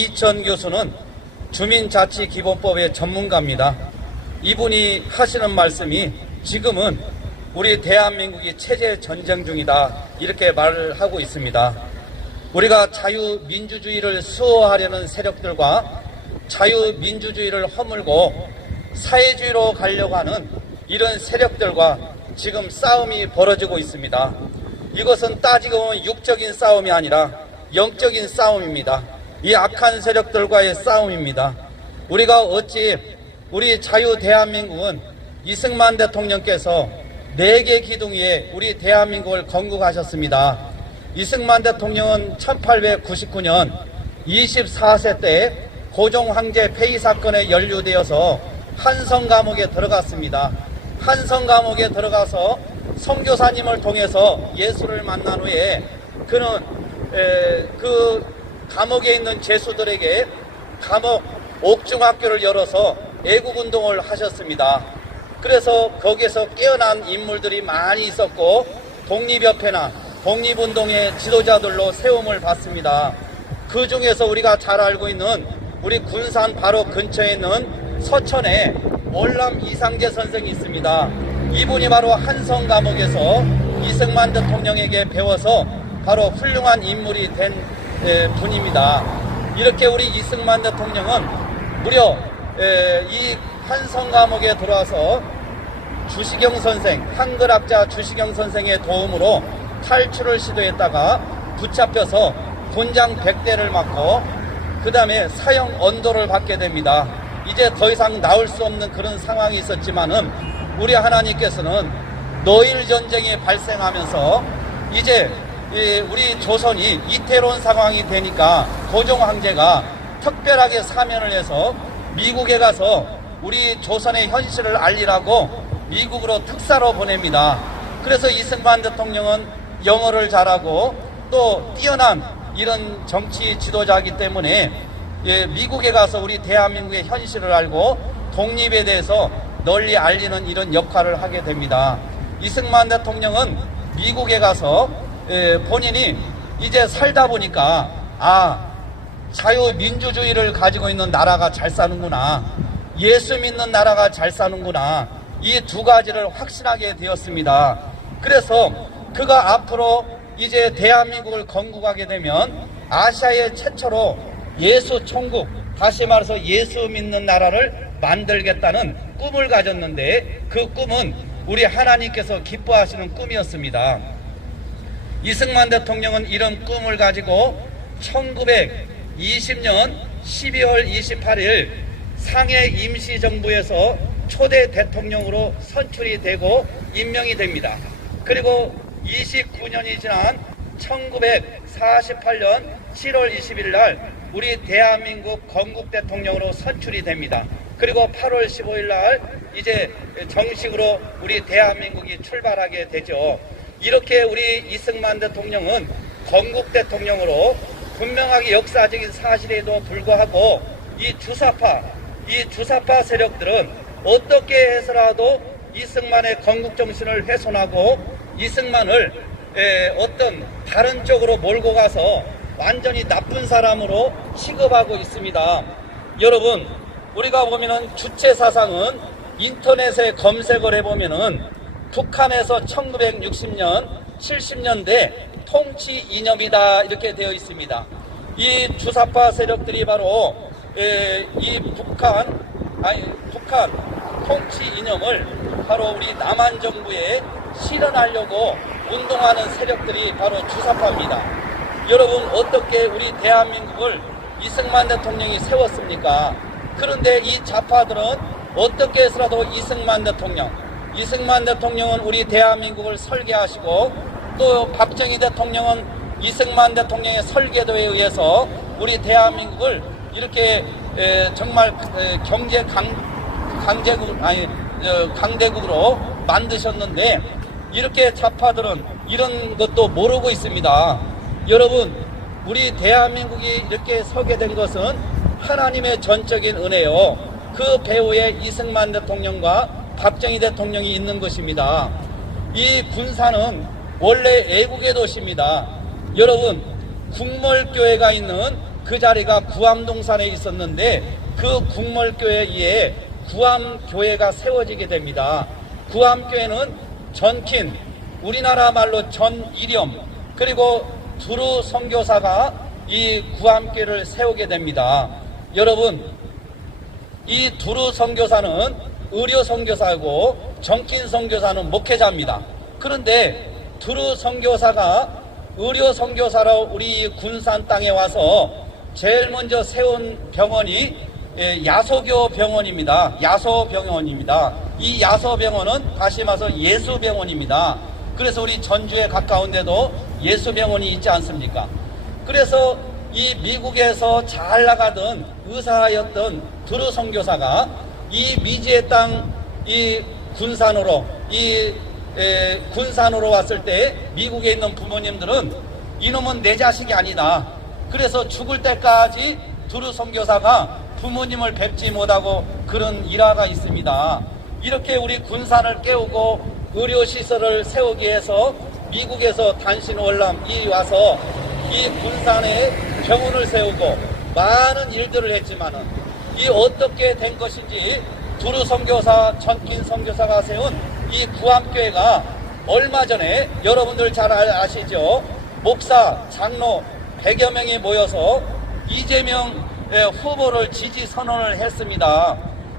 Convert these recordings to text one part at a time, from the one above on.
이천 교수는 주민자치기본법의 전문가입니다. 이분이 하시는 말씀이 지금은 우리 대한민국이 체제 전쟁 중이다, 이렇게 말을 하고 있습니다. 우리가 자유민주주의를 수호하려는 세력들과 자유민주주의를 허물고 사회주의로 가려고 하는 이런 세력들과 지금 싸움이 벌어지고 있습니다. 이것은 따지고 보면 육적인 싸움이 아니라 영적인 싸움입니다. 이 악한 세력들과의 싸움입니다. 우리가 어찌 우리 자유 대한민국은 이승만 대통령께서 4개 기둥 위에 우리 대한민국을 건국하셨습니다. 이승만 대통령은 1899년 24세 때 고종 황제 폐위 사건에 연루되어서 한성 감옥에 들어갔습니다. 한성 감옥에 들어가서 선교사님을 통해서 예수를 만난 후에 그는 그 감옥에 있는 죄수들에게 감옥 옥중학교를 열어서 애국운동을 하셨습니다. 그래서 거기에서 깨어난 인물들이 많이 있었고 독립협회나 독립운동의 지도자들로 세움을 받습니다. 그 중에서 우리가 잘 알고 있는 우리 군산 바로 근처에 있는 서천에 월남 이상재 선생이 있습니다. 이분이 바로 한성 감옥에서 이승만 대통령에게 배워서 바로 훌륭한 인물이 된 분입니다. 이렇게 우리 이승만 대통령은 무려 이 한성 감옥에 들어와서 주시경 선생, 한글학자 주시경 선생의 도움으로 탈출을 시도했다가 붙잡혀서 곤장 100대를 맞고 그 다음에 사형 언도를 받게 됩니다. 이제 더 이상 나올 수 없는 그런 상황이 있었지만은 우리 하나님께서는 노일 전쟁이 발생하면서 이제 우리 조선이 이태로운 상황이 되니까 고종 황제가 특별하게 사면을 해서 미국에 가서 우리 조선의 현실을 알리라고 미국으로 특사로 보냅니다. 그래서 이승만 대통령은 영어를 잘하고 또 뛰어난 이런 정치 지도자이기 때문에 미국에 가서 우리 대한민국의 현실을 알고 독립에 대해서 널리 알리는 이런 역할을 하게 됩니다. 이승만 대통령은 미국에 가서 본인이 이제 살다 보니까 자유민주주의를 가지고 있는 나라가 잘 사는구나, 예수 믿는 나라가 잘 사는구나, 이 두 가지를 확신하게 되었습니다. 그래서 그가 앞으로 이제 대한민국을 건국하게 되면 아시아의 최초로 예수 천국, 다시 말해서 예수 믿는 나라를 만들겠다는 꿈을 가졌는데 그 꿈은 우리 하나님께서 기뻐하시는 꿈이었습니다. 이승만 대통령은 이런 꿈을 가지고 1920년 12월 28일 상해 임시정부에서 초대 대통령으로 선출이 되고 임명이 됩니다. 그리고 29년이 지난 1948년 7월 20일 날 우리 대한민국 건국 대통령으로 선출이 됩니다. 그리고 8월 15일 날 이제 정식으로 우리 대한민국이 출발하게 되죠. 이렇게 우리 이승만 대통령은 건국 대통령으로 분명하게 역사적인 사실에도 불구하고 이 주사파 세력들은 어떻게 해서라도 이승만의 건국 정신을 훼손하고 이승만을 어떤 다른 쪽으로 몰고 가서 완전히 나쁜 사람으로 취급하고 있습니다. 여러분, 우리가 보면은 주체 사상은 인터넷에 검색을 해보면은 북한에서 1960년, 70년대 통치 이념이다 이렇게 되어 있습니다. 이 주사파 세력들이 바로 이 북한 통치 이념을 바로 우리 남한 정부에 실현하려고 운동하는 세력들이 바로 주사파입니다. 여러분, 어떻게 우리 대한민국을 이승만 대통령이 세웠습니까? 그런데 이 좌파들은 어떻게 해서라도 이승만 대통령은 우리 대한민국을 설계하시고 또 박정희 대통령은 이승만 대통령의 설계도에 의해서 우리 대한민국을 이렇게 정말 경제 강대국으로 만드셨는데 이렇게 좌파들은 이런 것도 모르고 있습니다. 여러분, 우리 대한민국이 이렇게 서게 된 것은 하나님의 전적인 은혜요. 그 배후에 이승만 대통령과 박정희 대통령이 있는 것입니다. 이 군산은 원래 애국의 도시입니다. 여러분, 국몰교회가 있는 그 자리가 구암동산에 있었는데 그 국mol교회에 구암교회가 세워지게 됩니다. 구암교회는 전킨, 우리나라 말로 전일염, 그리고 두루 선교사가 이 구암교회를 세우게 됩니다. 여러분, 이 두루 선교사는 의료 선교사고 전킨 선교사는 목회자입니다. 그런데 두루 선교사가 의료 선교사로 우리 군산 땅에 와서 제일 먼저 세운 병원이 야소교 병원입니다. 야소병원입니다. 이 야소병원은 다시 말해서 예수병원입니다. 그래서 우리 전주에 가까운데도 예수병원이 있지 않습니까? 그래서 이 미국에서 잘 나가던 의사였던 두루 선교사가 이 미지의 땅 이 군산으로 군산으로 왔을 때 미국에 있는 부모님들은 이놈은 내 자식이 아니다. 그래서 죽을 때까지 두루 선교사가 부모님을 뵙지 못하고 그런 일화가 있습니다. 이렇게 우리 군산을 깨우고 의료시설을 세우기 위해서 미국에서 단신월남이 와서 이 군산에 병원을 세우고 많은 일들을 했지만은 이 어떻게 된 것인지 두루 선교사, 전킨 선교사가 세운 이 구암교회가 얼마 전에 여러분들 잘 아시죠? 목사, 장로 100여 명이 모여서 이재명 후보를 지지 선언을 했습니다.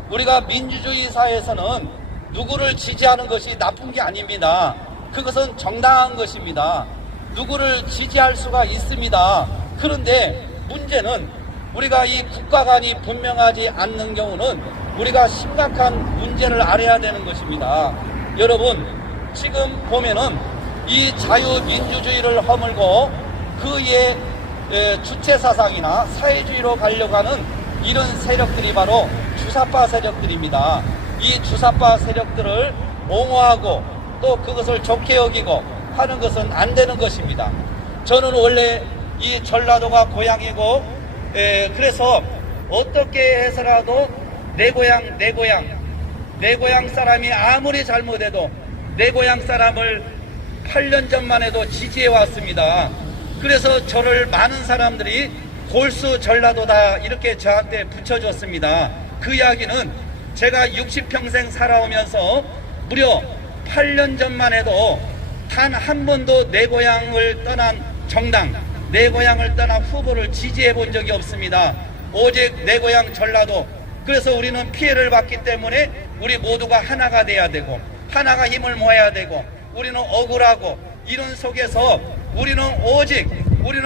우리가 민주주의 사회에서는 누구를 지지하는 것이 나쁜 게 아닙니다. 그것은 정당한 것입니다. 누구를 지지할 수가 있습니다. 그런데 문제는 우리가 이 국가 간이 분명하지 않는 경우는 우리가 심각한 문제를 알아야 되는 것입니다. 여러분, 지금 보면은 이 자유민주주의를 허물고 그의 주체사상이나 사회주의로 가려고 하는 이런 세력들이 바로 주사파 세력들입니다. 이 주사파 세력들을 옹호하고 또 그것을 좋게 여기고 하는 것은 안 되는 것입니다. 저는 원래 이 전라도가 고향이고 그래서 어떻게 해서라도 내 고향 사람이 아무리 잘못해도 내 고향 사람을 8년 전만 해도 지지해 왔습니다. 그래서 저를 많은 사람들이 골수 전라도다 이렇게 저한테 붙여줬습니다. 그 이야기는 제가 60평생 살아오면서 무려 8년 전만 해도 단 한 번도 내 고향을 떠난 정당, 내 고향을 떠난 후보를 지지해 본 적이 없습니다. 오직 내 고향 전라도. 그래서 우리는 피해를 받기 때문에 우리 모두가 하나가 돼야 되고 하나가 힘을 모아야 되고 우리는 억울하고 이런 속에서 우리는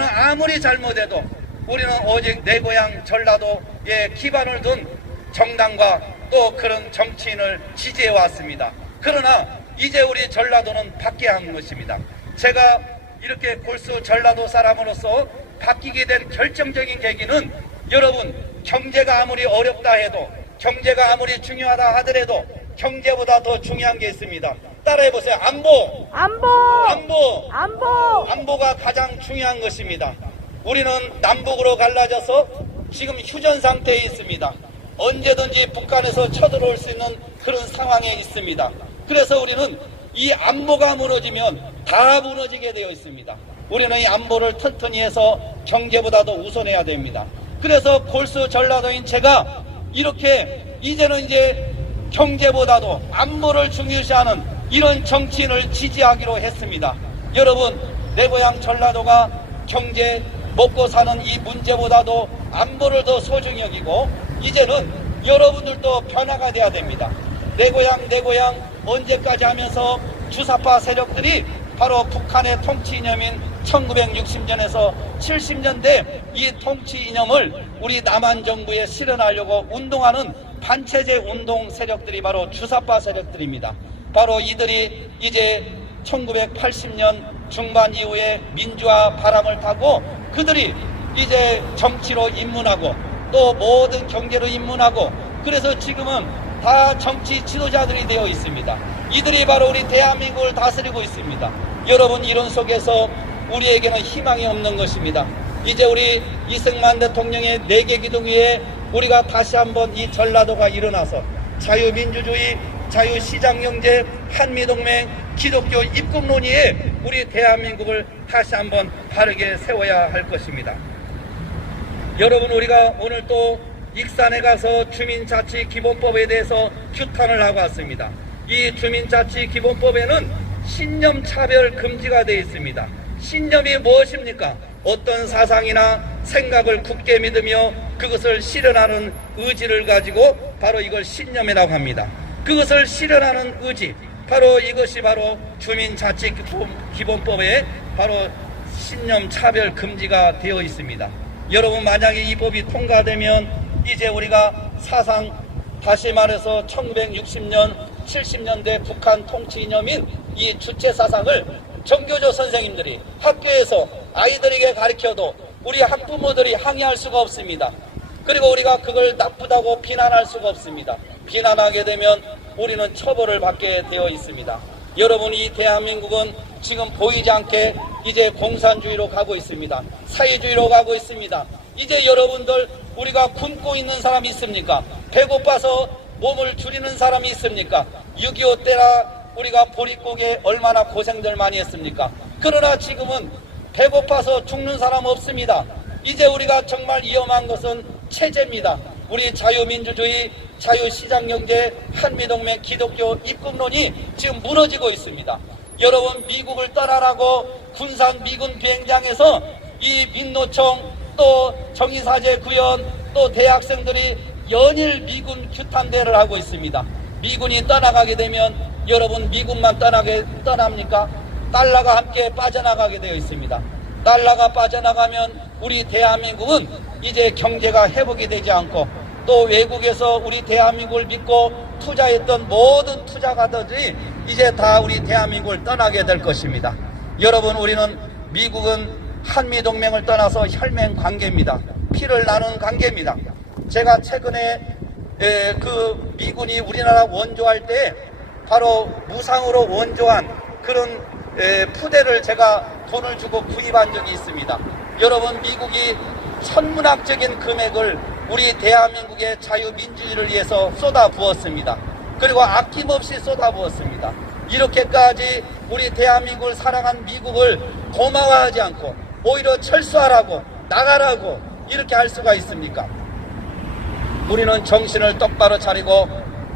아무리 잘못해도 우리는 오직 내 고향 전라도에 기반을 둔 정당과 또 그런 정치인을 지지해 왔습니다. 그러나 이제 우리 전라도는 바뀌어야 하는 것입니다. 제가 이렇게 골수 전라도 사람으로서 바뀌게 된 결정적인 계기는 여러분, 경제가 아무리 어렵다 해도 경제가 아무리 중요하다 하더라도 경제보다 더 중요한 게 있습니다. 따라해보세요. 안보가 가장 중요한 것입니다. 우리는 남북으로 갈라져서 지금 휴전 상태에 있습니다. 언제든지 북한에서 쳐들어올 수 있는 그런 상황에 있습니다. 그래서 우리는 이 안보가 무너지면 다 무너지게 되어 있습니다. 우리는 이 안보를 튼튼히 해서 경제보다도 우선해야 됩니다. 그래서 골수 전라도인 제가 이렇게 이제는 경제보다도 안보를 중요시하는 이런 정치인을 지지하기로 했습니다. 여러분, 내 고향 전라도가 경제 먹고 사는 이 문제보다도 안보를 더 소중히 여기고 이제는 여러분들도 변화가 돼야 됩니다. 내 고향 언제까지 하면서 주사파 세력들이 바로 북한의 통치 이념인 1960년에서 70년대 이 통치 이념을 우리 남한 정부에 실현하려고 운동하는 반체제 운동 세력들이 바로 주사파 세력들입니다. 바로 이들이 이제 1980년 중반 이후에 민주화 바람을 타고 그들이 이제 정치로 입문하고 또 모든 경제로 입문하고 그래서 지금은 다 정치 지도자들이 되어 있습니다. 이들이 바로 우리 대한민국을 다스리고 있습니다. 여러분, 이런 속에서 우리에게는 희망이 없는 것입니다. 이제 우리 이승만 대통령의 4개 기둥 위에 우리가 다시 한번 이 전라도가 일어나서 자유민주주의, 자유시장경제, 한미동맹, 기독교 입국 논의에 우리 대한민국을 다시 한번 바르게 세워야 할 것입니다. 여러분, 우리가 오늘 또 익산에 가서 주민자치기본법에 대해서 규탄을 하고 왔습니다. 이 주민자치기본법에는 신념차별 금지가 되어 있습니다. 신념이 무엇입니까? 어떤 사상이나 생각을 굳게 믿으며 그것을 실현하는 의지를 가지고 바로 이걸 신념이라고 합니다. 그것을 실현하는 의지, 바로 이것이 바로 주민자치기본법에 바로 신념차별 금지가 되어 있습니다. 여러분, 만약에 이 법이 통과되면 이제 우리가 사상, 다시 말해서 1960년 70년대 북한 통치 이념인 이 주체 사상을 정교조 선생님들이 학교에서 아이들에게 가르쳐도 우리 학부모들이 항의할 수가 없습니다. 그리고 우리가 그걸 나쁘다고 비난할 수가 없습니다. 비난하게 되면 우리는 처벌을 받게 되어 있습니다. 여러분, 이 대한민국은 지금 보이지 않게 이제 공산주의로 가고 있습니다. 사회주의로 가고 있습니다. 이제 여러분들, 우리가 굶고 있는 사람이 있습니까? 배고파서 몸을 줄이는 사람이 있습니까? 6.25 때나 우리가 보릿고개 얼마나 고생들 많이 했습니까? 그러나 지금은 배고파서 죽는 사람 없습니다. 이제 우리가 정말 위험한 것은 체제입니다. 우리 자유민주주의, 자유시장경제, 한미동맹, 기독교 입국론이 지금 무너지고 있습니다. 여러분, 미국을 떠나라고 군산 미군 비행장에서 이 민노총, 또 정의사제 구현, 또 대학생들이 연일 미군 규탄대를 하고 있습니다. 미군이 떠나가게 되면 여러분, 미군만 떠납니까? 달러가 함께 빠져나가게 되어 있습니다. 달러가 빠져나가면 우리 대한민국은 이제 경제가 회복이 되지 않고, 또 외국에서 우리 대한민국을 믿고 투자했던 모든 투자가들이 이제 다 우리 대한민국을 떠나게 될 것입니다. 여러분, 우리는 미국은 한미동맹을 떠나서 혈맹 관계입니다. 피를 나눈 관계입니다. 제가 최근에 그 미군이 우리나라 원조할 때 바로 무상으로 원조한 그런 푸대를 제가 돈을 주고 구입한 적이 있습니다. 여러분, 미국이 천문학적인 금액을 우리 대한민국의 자유민주주의를 위해서 쏟아부었습니다. 그리고 아낌없이 쏟아부었습니다. 이렇게까지 우리 대한민국을 사랑한 미국을 고마워하지 않고 오히려 철수하라고, 나가라고 이렇게 할 수가 있습니까? 우리는 정신을 똑바로 차리고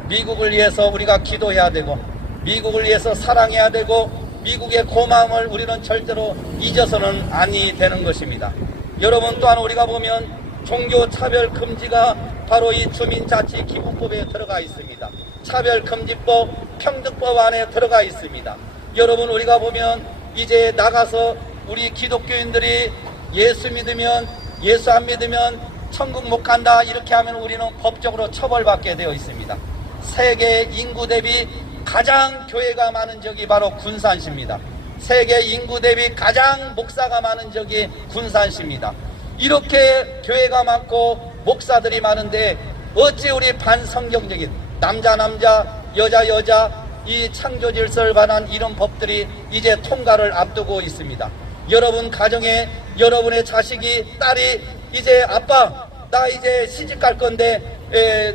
미국을 위해서 우리가 기도해야 되고, 미국을 위해서 사랑해야 되고, 미국의 고마움을 우리는 절대로 잊어서는 아니 되는 것입니다. 여러분, 또한 우리가 보면 종교차별 금지가 바로 이 주민자치기본법에 들어가 있습니다. 차별금지법, 평등법 안에 들어가 있습니다. 여러분, 우리가 보면 이제 나가서 우리 기독교인들이 예수 믿으면, 예수 안 믿으면 천국 못 간다 이렇게 하면 우리는 법적으로 처벌받게 되어 있습니다. 세계 인구 대비 가장 교회가 많은 지역이 바로 군산시입니다. 세계 인구 대비 가장 목사가 많은 지역이 군산시입니다. 이렇게 교회가 많고 목사들이 많은데 어찌 우리 반성경적인 남자 여자 이 창조 질서를 반한 이런 법들이 이제 통과를 앞두고 있습니다. 여러분 가정에 여러분의 자식이, 딸이 이제 아빠 나 이제 시집 갈 건데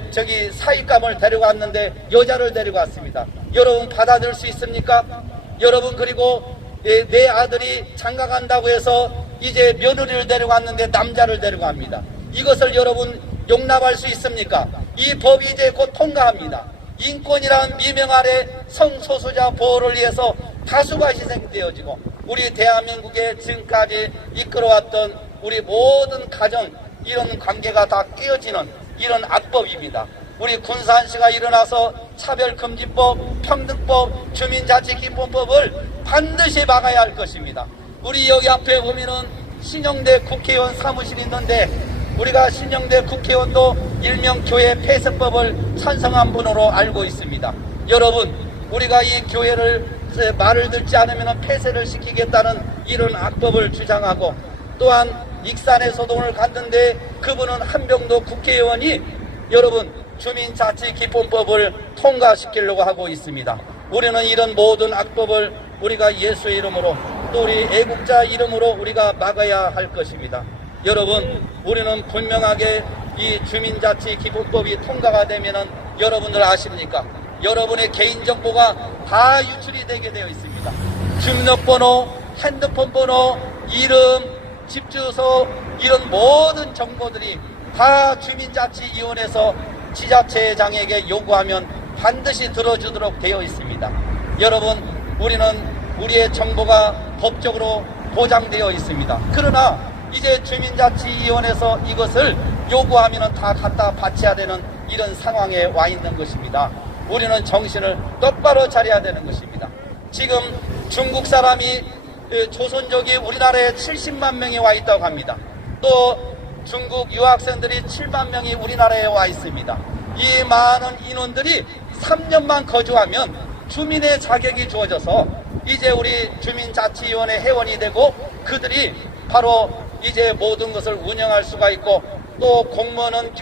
저기 사윗감을 데리고 왔는데 여자를 데리고 왔습니다. 여러분 받아들일 수 있습니까? 여러분, 그리고 내 아들이 장가 간다고 해서 이제 며느리를 데리고 왔는데 남자를 데리고 갑니다. 이것을 여러분 용납할 수 있습니까? 이 법이 이제 곧 통과합니다. 인권이란 미명 아래 성소수자 보호를 위해서 다수가 희생되어지고 우리 대한민국에 지금까지 이끌어왔던 우리 모든 가정, 이런 관계가 다 깨어지는 이런 악법입니다. 우리 군산시가 일어나서 차별금지법, 평등법, 주민자치기본법을 반드시 막아야 할 것입니다. 우리 여기 앞에 보면은 신영대 국회의원 사무실이 있는데 우리가 신영대 국회의원도 일명 교회 폐쇄법을 찬성한 분으로 알고 있습니다. 여러분, 우리가 이 교회를 말을 듣지 않으면 폐쇄를 시키겠다는 이런 악법을 주장하고, 또한 익산에서도 오늘 갔는데 그분은 한병도 국회의원이 여러분 주민자치기본법을 통과시키려고 하고 있습니다. 우리는 이런 모든 악법을 우리가 예수의 이름으로, 또 우리 애국자 이름으로 우리가 막아야 할 것입니다. 여러분, 우리는 분명하게 이 주민자치기본법이 통과가 되면은 여러분들 아십니까? 여러분의 개인정보가 다 유출이 되게 되어 있습니다. 주민등록번호, 핸드폰 번호, 이름, 집 주소, 이런 모든 정보들이 다 주민자치위원회에서 지자체장에게 요구하면 반드시 들어주도록 되어 있습니다. 여러분, 우리는 우리의 정보가 법적으로 보장되어 있습니다. 그러나 이제 주민자치위원회에서 이것을 요구하면 다 갖다 바쳐야 되는 이런 상황에 와 있는 것입니다. 우리는 정신을 똑바로 차려야 되는 것입니다. 지금 중국 사람이 조선족이 우리나라에 70만 명이 와 있다고 합니다. 또 중국 유학생들이 7만 명이 우리나라에 와 있습니다. 이 많은 인원들이 3년만 거주하면 주민의 자격이 주어져서 이제 우리 주민자치위원회 회원이 되고 그들이 바로 이제 모든 것을 운영할 수가 있고 또 공무원은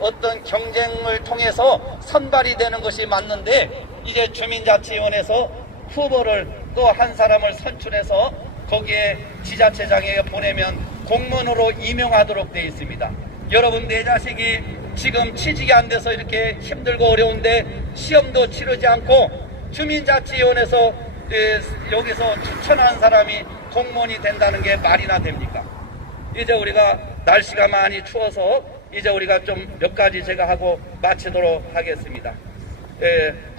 어떤 경쟁을 통해서 선발이 되는 것이 맞는데 이제 주민자치위원회에서 후보를 또 한 사람을 선출해서 거기에 지자체장에게 보내면 공무원으로 임용하도록 되어 있습니다. 여러분, 내 자식이 지금 취직이 안 돼서 이렇게 힘들고 어려운데 시험도 치르지 않고 주민자치위원회에서 여기서 추천한 사람이 공무원이 된다는 게 말이나 됩니까? 이제 우리가 날씨가 많이 추워서 이제 우리가 좀 몇 가지 제가 하고 마치도록 하겠습니다.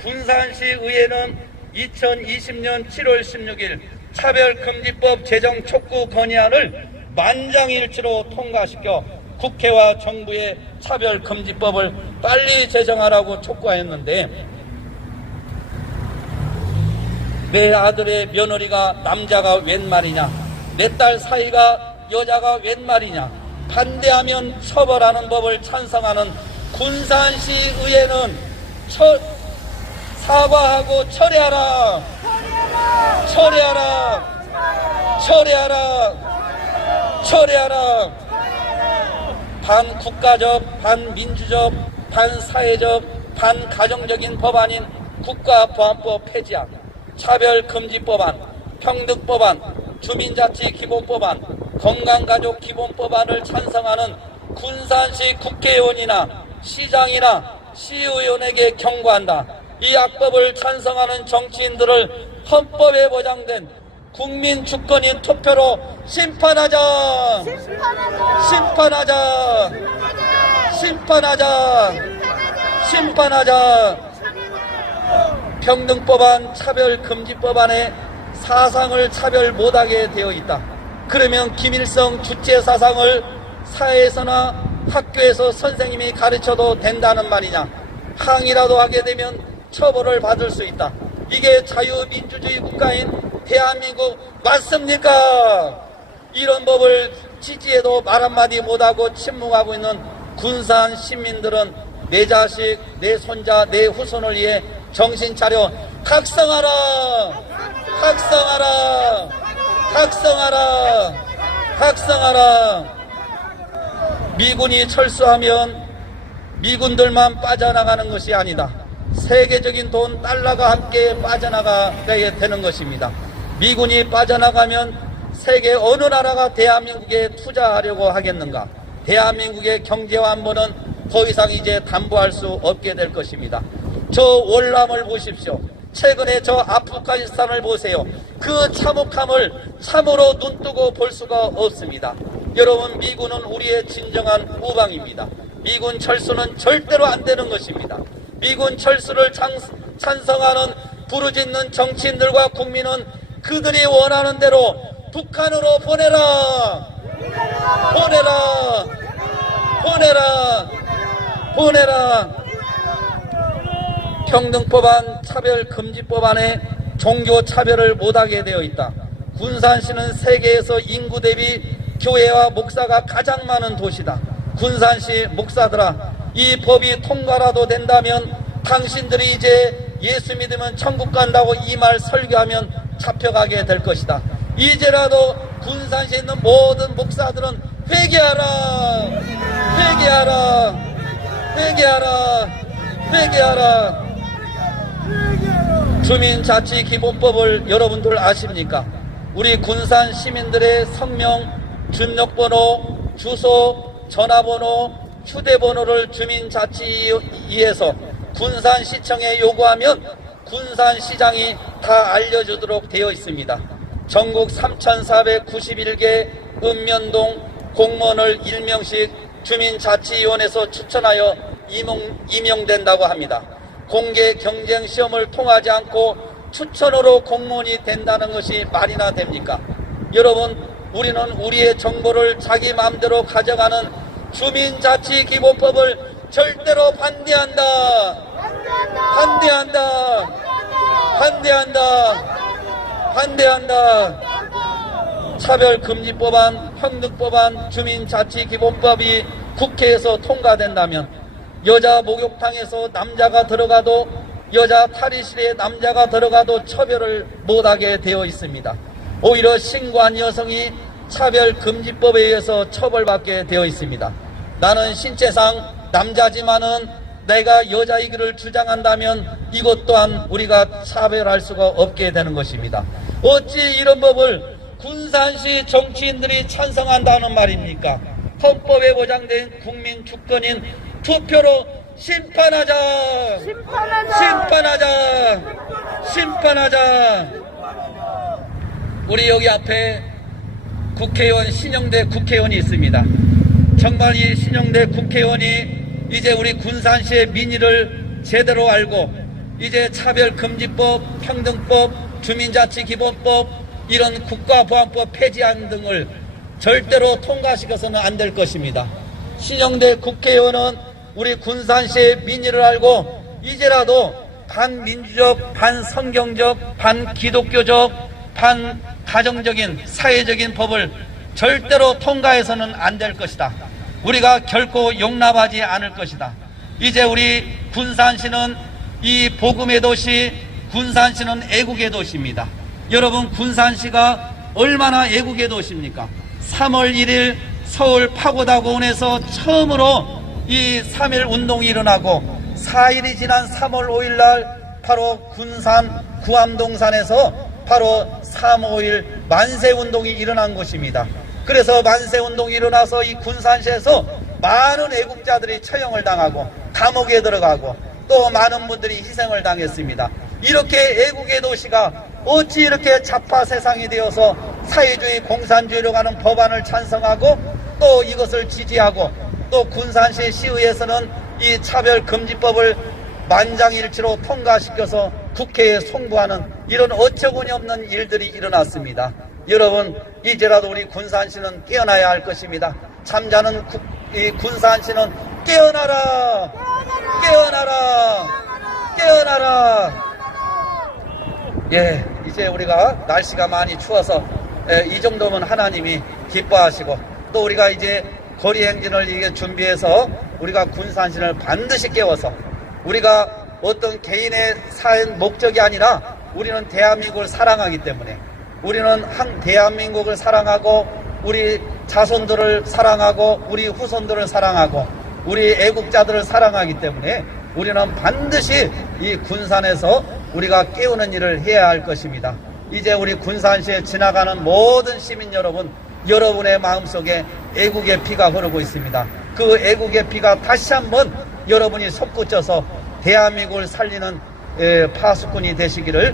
군산시 의회는 2020년 7월 16일 차별금지법 제정 촉구 건의안을 만장일치로 통과시켜 국회와 정부의 차별금지법을 빨리 제정하라고 촉구하였는데 내 아들의 며느리가 남자가 웬 말이냐, 내 딸 사이가 여자가 웬 말이냐, 반대하면 처벌하는 법을 찬성하는 군산시 의회는 사과하고 철회하라. 철회하라. 철회하라. 철회하라. 반국가적, 반민주적, 반사회적, 반가정적인 법안인 국가보안법 폐지안, 차별금지법안, 평등법안, 주민자치기본법안, 건강가족기본법안을 찬성하는 군산시 국회의원이나 시장이나 시의원에게 경고한다. 이 악법을 찬성하는 정치인들을 헌법에 보장된 국민 주권인 투표로 심판하자. 심판하자. 심판하자. 심판하자. 평등법안, 차별금지법안에 사상을 차별 못하게 되어 있다. 그러면 김일성 주체 사상을 사회에서나 학교에서 선생님이 가르쳐도 된다는 말이냐? 항의라도 하게 되면 처벌을 받을 수 있다. 이게 자유민주주의 국가인 대한민국 맞습니까? 이런 법을 지지해도 말 한마디 못하고 침묵하고 있는 군산 시민들은 내 자식, 내 손자, 내 후손을 위해 정신 차려 각성하라! 각성하라! 각성하라! 각성하라! 미군이 철수하면 미군들만 빠져나가는 것이 아니다. 세계적인 돈, 달러가 함께 빠져나가게 되는 것입니다. 미군이 빠져나가면 세계 어느 나라가 대한민국에 투자하려고 하겠는가? 대한민국의 경제와 안보는 더 이상 이제 담보할 수 없게 될 것입니다. 저 월남을 보십시오. 최근에 저 아프가니스탄을 보세요. 그 참혹함을 참으로 눈뜨고 볼 수가 없습니다. 여러분, 미군은 우리의 진정한 우방입니다. 미군 철수는 절대로 안 되는 것입니다. 미군 철수를 찬성하는 부르짖는 정치인들과 국민은 그들이 원하는 대로 북한으로 보내라! 보내라! 보내라! 보내라! 평등법안, 차별금지법안에 종교차별을 못하게 되어 있다. 군산시는 세계에서 인구 대비 교회와 목사가 가장 많은 도시다. 군산시 목사들아, 이 법이 통과라도 된다면 당신들이 이제 예수 믿으면 천국 간다고 이 말 설교하면 잡혀가게 될 것이다. 이제라도 군산시에 있는 모든 목사들은 회개하라! 회개하라! 회개하라! 회개하라! 주민자치기본법을 여러분들 아십니까? 우리 군산 시민들의 성명, 주민번호, 주소, 전화번호, 휴대번호를 주민자치위에서 군산시청에 요구하면 군산시장이 다 알려주도록 되어 있습니다. 전국 3,491개 읍면동, 공무원을 1명씩 주민자치위원회에서 추천하여 임용된다고 합니다. 공개 경쟁 시험을 통하지 않고 추천으로 공무원이 된다는 것이 말이나 됩니까? 여러분, 우리는 우리의 정보를 자기 마음대로 가져가는 주민자치기본법을 절대로 반대한다. 반대한다. 반대한다. 반대한다. 차별금지법안, 평등법안, 주민자치기본법이 국회에서 통과된다면 여자 목욕탕에서 남자가 들어가도, 여자 탈의실에 남자가 들어가도 처벌을 못하게 되어 있습니다. 오히려 신고한 여성이 차별금지법에 의해서 처벌받게 되어 있습니다. 나는 신체상 남자지만은 내가 여자이기를 주장한다면 이것 또한 우리가 차별할 수가 없게 되는 것입니다. 어찌 이런 법을 군산시 정치인들이 찬성한다는 말입니까? 헌법에 보장된 국민 주권인 투표로 심판하자! 심판하자! 심판하자! 우리 여기 앞에 국회의원, 신영대 국회의원이 있습니다. 정말 이 신영대 국회의원이 이제 우리 군산시의 민의를 제대로 알고 이제 차별금지법, 평등법, 주민자치기본법, 이런 국가보안법 폐지안 등을 절대로 통과시켜서는 안 될 것입니다. 신영대 국회의원은 우리 군산시의 민의를 알고 이제라도 반민주적, 반성경적, 반기독교적, 반가정적인, 사회적인 법을 절대로 통과해서는 안 될 것이다. 우리가 결코 용납하지 않을 것이다. 이제 우리 군산시는 이 복음의 도시, 군산시는 애국의 도시입니다. 여러분, 군산시가 얼마나 애국의 도시입니까? 3월 1일 서울 파고다공원에서 처음으로 이 3.1 운동이 일어나고 4일이 지난 3월 5일 날 바로 군산 구암동산에서 바로 3.5일 만세운동이 일어난 것입니다. 그래서 만세운동이 일어나서 이 군산시에서 많은 애국자들이 처형을 당하고 감옥에 들어가고 또 많은 분들이 희생을 당했습니다. 이렇게 애국의 도시가 어찌 이렇게 좌파 세상이 되어서 사회주의 공산주의로 가는 법안을 찬성하고 또 이것을 지지하고 또 군산시 시의회에서는 이 차별금지법을 만장일치로 통과시켜서 국회에 송부하는 이런 어처구니 없는 일들이 일어났습니다. 여러분, 이제라도 우리 군산시는 깨어나야 할 것입니다. 잠자는 이 군산시는 깨어나라! 깨어나라! 깨어나라! 예, 이제 우리가 날씨가 많이 추워서 이 정도면 하나님이 기뻐하시고 또 우리가 이제 거리 행진을 이게 준비해서 우리가 군산시를 반드시 깨워서 우리가 어떤 개인의 산 목적이 아니라 우리는 대한민국을 사랑하기 때문에 우리는 대한민국을 사랑하고 우리 자손들을 사랑하고 우리 후손들을 사랑하고 우리 애국자들을 사랑하기 때문에 우리는 반드시 이 군산에서 우리가 깨우는 일을 해야 할 것입니다. 이제 우리 군산시에 지나가는 모든 시민 여러분, 여러분의 마음속에 애국의 피가 흐르고 있습니다. 그 애국의 피가 다시 한번 여러분이 솟구쳐서 대한민국을 살리는 파수꾼이 되시기를